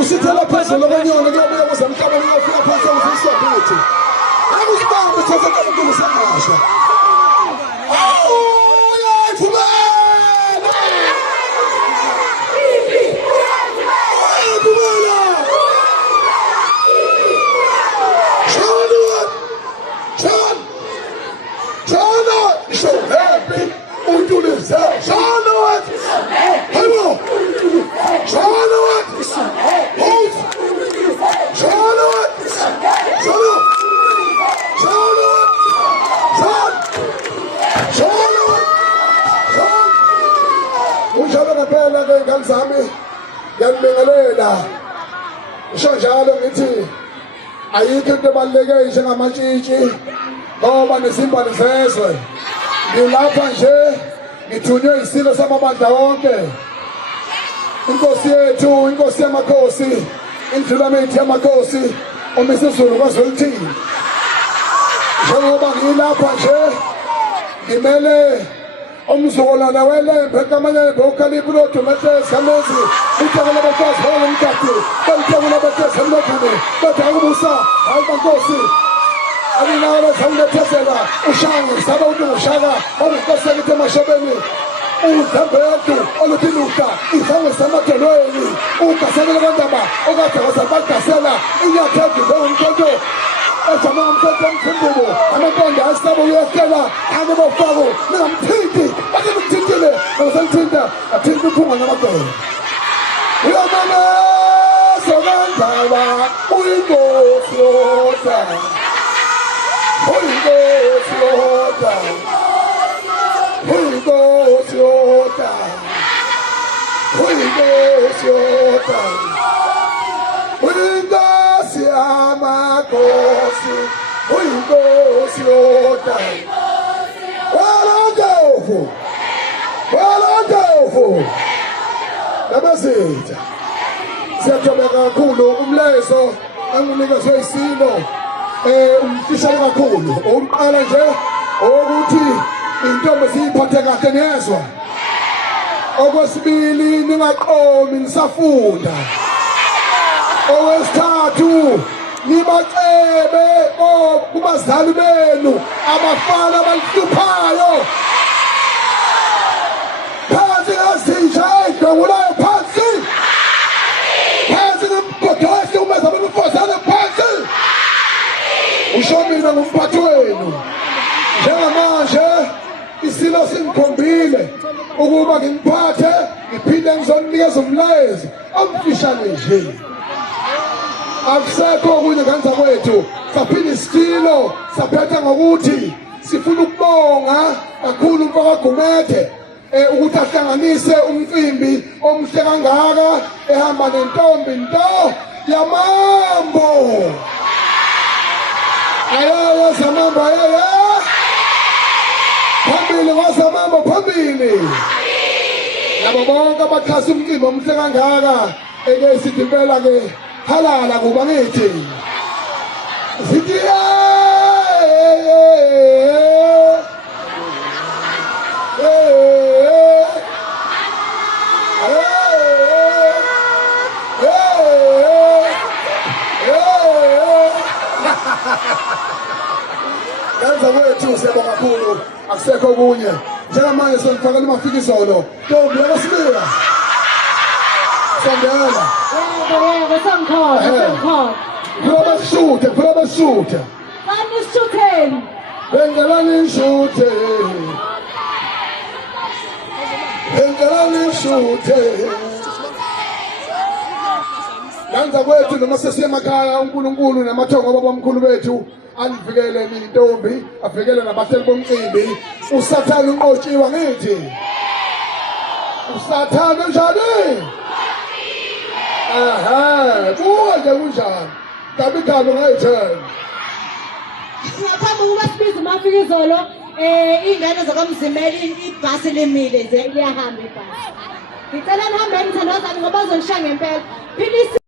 Usitela phezulu abanyona kuyobuya kuzamhlaba ngiyofika phansi ngifisa ukuthi akusibambe thoza kaNkulunkulu samasha Yanibingelela usho njalo ngithi ayikho into ebaluleke njengamatshitshi ngoba nesimbali zezwe ngilapha nje ngithunywe isilo samabandla wonke inkosi yethu inkosi yamakhosi indlulamithi yamakhosi uMisuzulu kwaZwelithini njengoba ngilapha nje ngimele umzukulwana welembe kamalebe uKhalipho Dumatesi Kamezi uthekela abafazi balo mkhathi bathekela abafazi emlobhini bathi akubusa hayi bankosi alinawo thawulethezela ushange saba ushaka olukhosekithe emashobeni udambethu oluthinuka ihange samadelweni ugasekela kandaba okade wasabagasela inyathezi ngomkhonto ejama umkhonto omkhumbulo amaqonda asaba uyekela anebofako ningamthinti akumthintile noselithinta athinta uphunga namagelo uyamana sokandaba uyinkosi yodwa uyinkosi yodwa uyinkosi yodwa uyinkosi yodwa uyinkosi yamakhosi uyinkosi yodwa Walondofu Nabazitha Siyathobeka kakhulu umlezo engunikezwe isilo umfishane kakhulu umqala nje ukuthi intombi siyiphathe kahle nezwa okwesibili ningaqomi nisafunda okwesithathu nibacebe kubazali benu abafana abahluphayo phansi ngasisha edongulayo phansi nimgodohle umeza bemfozane phansi usho mina ngumphathi wenu njengamanje isilo singikhombile ukuba ngiphathe ngiphinde ngizonikeza umlayezo omfishane nje akusekho okunye ngenza kwethu saphinde isilo saphetha ngokuthi sifuna ukubonga kakhulu umfaka Gumethe ukuthi ahlanganise umcimbi omhle kangaka ehamba nentombi nto yamambo ayayo zamambo ayayo phambili wazamambo phambili nabo bonke abaxhasa umcimbi omhle kangaka eke sithi impela ke halala kuba ngithi sithi Kanza wethu siyabonga kakhulu akusekho kunye njengamanje sonifakela umafikizolo ntombi yakasibika sondela phula basuthe bengelani nishuthe Kanza kwethu noma sesiye emakhaya uNkulunkulu namathongo babamkhulu bethu anivikele nintombi avikele nabahleli bomcimbi usathane unqotshiwe ngithi usathane njani aha buka nje kunjani Gabi Gabi ngayithela ngaphambi kokuba sibize uMafikizolo ingane zakamzimeli ibhasi limile nje liyahamba ibhasi ngicela nihambeni thandazane ngoba bazolishaya ngempela philisi